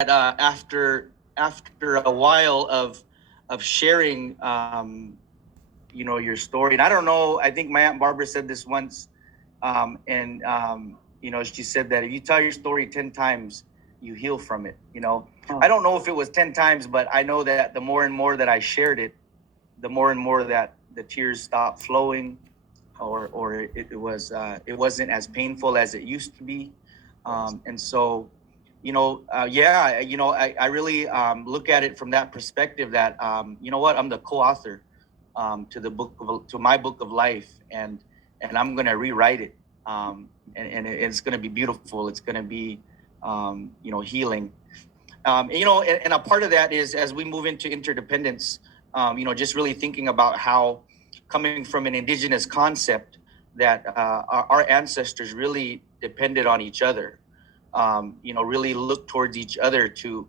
after a while of sharing, your story, and I don't know. I think my aunt Barbara said this once, and she said that if you tell your story 10 times, you heal from it. I don't know if it was 10 times, but I know that the more and more that I shared it, the more and more that the tears stopped flowing, or it wasn't as painful as it used to be. And so, yeah, I really look at it from that perspective that, I'm the co-author to my book of life, and I'm gonna rewrite it, and it's gonna be beautiful. It's gonna be, healing. And a part of that is as we move into interdependence, just really thinking about how, coming from an indigenous concept, that our ancestors really depended on each other, really look towards each other to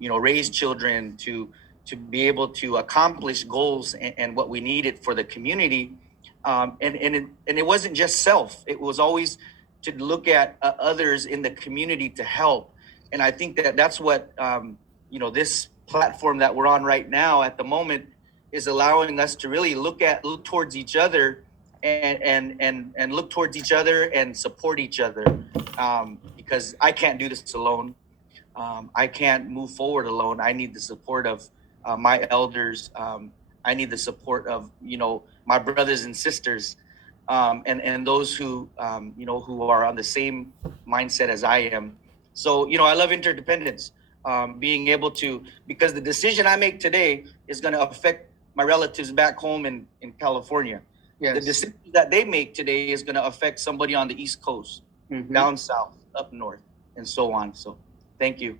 raise children, to be able to accomplish goals and what we needed for the community. And it wasn't just self. It was always to look at others in the community to help. And I think that that's what, this platform that we're on right now at the moment is allowing us to really look towards each other, and look towards each other and support each other, because I can't do this alone. I can't move forward alone. I need the support of my elders. I need the support of my brothers and sisters, and those who are on the same mindset as I am. So I love interdependence. Being able to, because the decision I make today is going to affect my relatives back home in California. Yes. The decision that they make today is going to affect somebody on the East Coast, down south, up north, and so on. So thank you.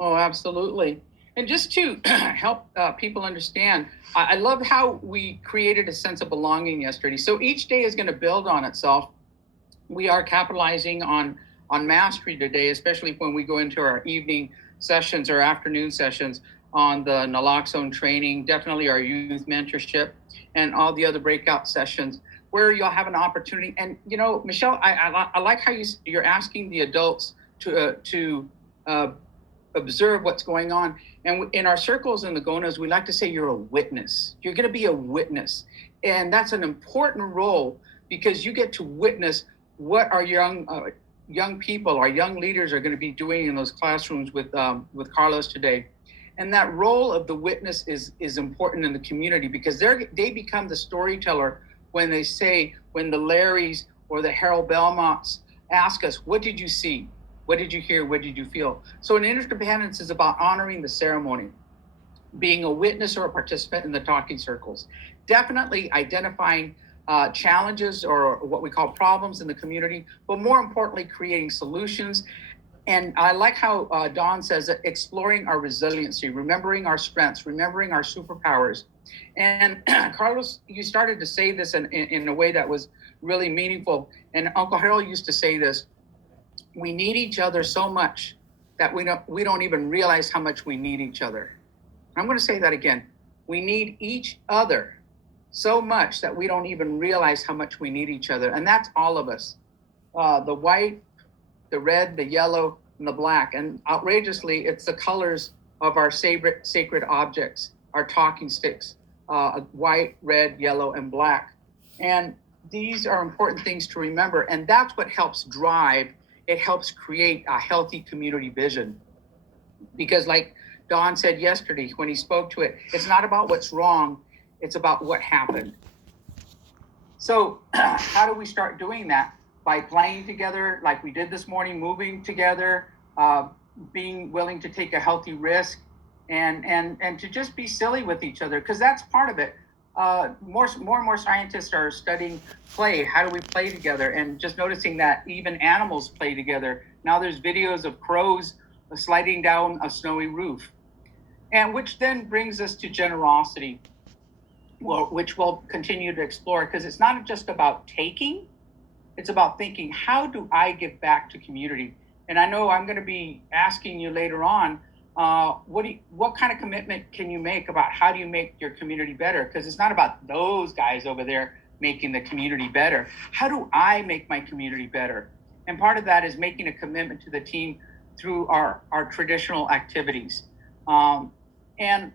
Oh, absolutely. And just to help people understand, I love how we created a sense of belonging yesterday. So each day is going to build on itself. We are capitalizing on mastery today, especially when we go into our evening sessions or afternoon sessions on the naloxone training, definitely our youth mentorship, and all the other breakout sessions where you'll have an opportunity. And Michelle, I like how you're asking the adults to observe what's going on. And in our circles in the Gonas, we like to say you're a witness. You're going to be a witness. And that's an important role because you get to witness what our young people, our young leaders are going to be doing in those classrooms with Carlos today. And that role of the witness is important in the community because they become the storyteller when they say, when the Larrys or the Harold Belmonts ask us, what did you see? What did you hear? What did you feel? So an interdependence is about honoring the ceremony, being a witness or a participant in the talking circles, definitely identifying challenges or what we call problems in the community, but more importantly, creating solutions. And I like how Don says that exploring our resiliency, remembering our strengths, remembering our superpowers. And Carlos, you started to say this in a way that was really meaningful. And Uncle Harold used to say this, we need each other so much that we don't even realize how much we need each other. I'm going to say that again. We need each other so much that we don't even realize how much we need each other. And that's all of us. The white, the red, the yellow, and the black. And outrageously, it's the colors of our sacred objects, our talking sticks, white, red, yellow, and black. And these are important things to remember. And that's what helps drive, it helps create a healthy community vision. Because like Don said yesterday when he spoke to it, it's not about what's wrong, it's about what happened. So how do we start doing that? By playing together like we did this morning, moving together, being willing to take a healthy risk, and to just be silly with each other, because that's part of it. More and more scientists are studying play. How do we play together? And just noticing that even animals play together. Now there's videos of crows sliding down a snowy roof. And which then brings us to generosity, which we'll continue to explore, because it's not just about taking, it's about thinking, how do I give back to community? And I know I'm going to be asking you later on, what kind of commitment can you make about how do you make your community better? Because it's not about those guys over there making the community better. How do I make my community better? And part of that is making a commitment to the team through our traditional activities. And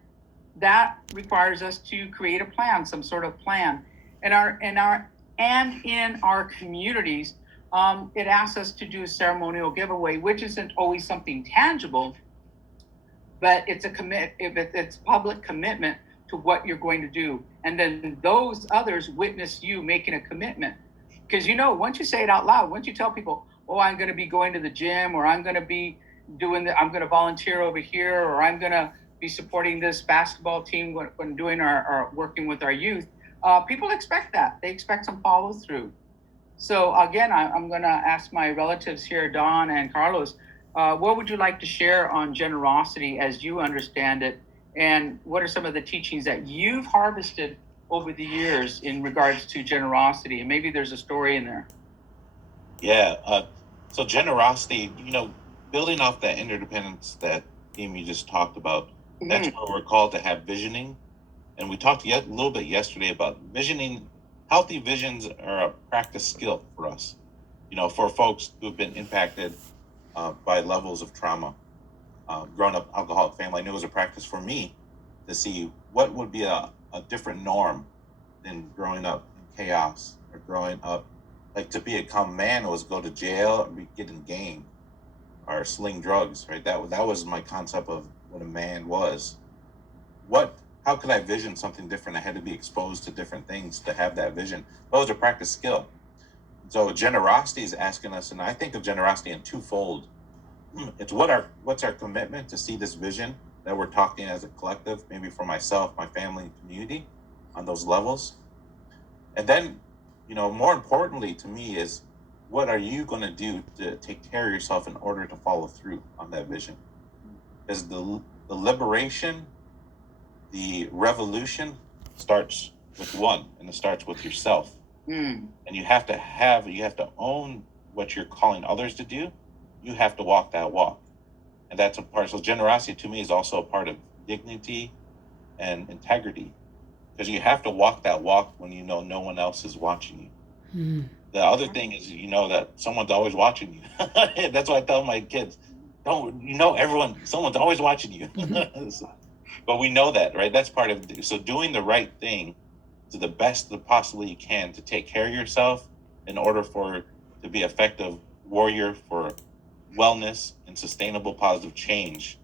that requires us to create a plan, some sort of plan. And in our communities, it asks us to do a ceremonial giveaway, which isn't always something tangible, but it's a commit. If it's public commitment to what you're going to do, and then those others witness you making a commitment. Because once you say it out loud, once you tell people, "Oh, I'm going to be going to the gym," or "I'm going to be I'm going to volunteer over here," or "I'm going to be supporting this basketball team when doing our working with our youth," people expect that. They expect some follow through. So again, I'm going to ask my relatives here, Don and Carlos, what would you like to share on generosity as you understand it? And what are some of the teachings that you've harvested over the years in regards to generosity? And maybe there's a story in there. Yeah. So generosity, building off that interdependence that Amy just talked about, that's where we're called to have visioning. And we talked a little bit yesterday about visioning. Healthy visions are a practice skill for us, for folks who've been impacted by levels of trauma. Growing up alcoholic family, I knew it was a practice for me to see what would be a different norm than growing up in chaos, or growing up, like, to become man was go to jail or get in gang or sling drugs, right? That was my concept of what a man was. How could I vision something different? I had to be exposed to different things to have that vision. That was a practice skill. So generosity is asking us, and I think of generosity in twofold. It's what's our commitment to see this vision that we're talking as a collective, maybe for myself, my family, community, on those levels. And then, more importantly to me is, what are you going to do to take care of yourself in order to follow through on that vision? Because the liberation, the revolution starts with one, and it starts with yourself. And you have to own what you're calling others to do. You have to walk that walk. And that's a part. So generosity to me is also a part of dignity and integrity, because you have to walk that walk when no one else is watching you. The other thing is, that someone's always watching you. That's why I tell my kids, someone's always watching you. But we know that, right? That's part of so doing the right thing to the best that possibly you can to take care of yourself in order to be effective warrior for wellness and sustainable positive change.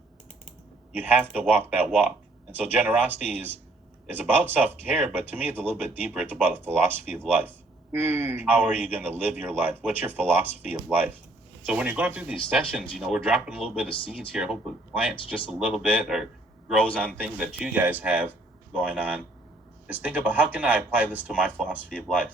You have to walk that walk. And so generosity is about self-care, but to me it's a little bit deeper. It's about a philosophy of life. How are you going to live your life? What's your philosophy of life? So when you're going through these sessions, we're dropping a little bit of seeds here. I hope it plants just a little bit or grows on things that you guys have going on. Is think about, how can I apply this to my philosophy of life?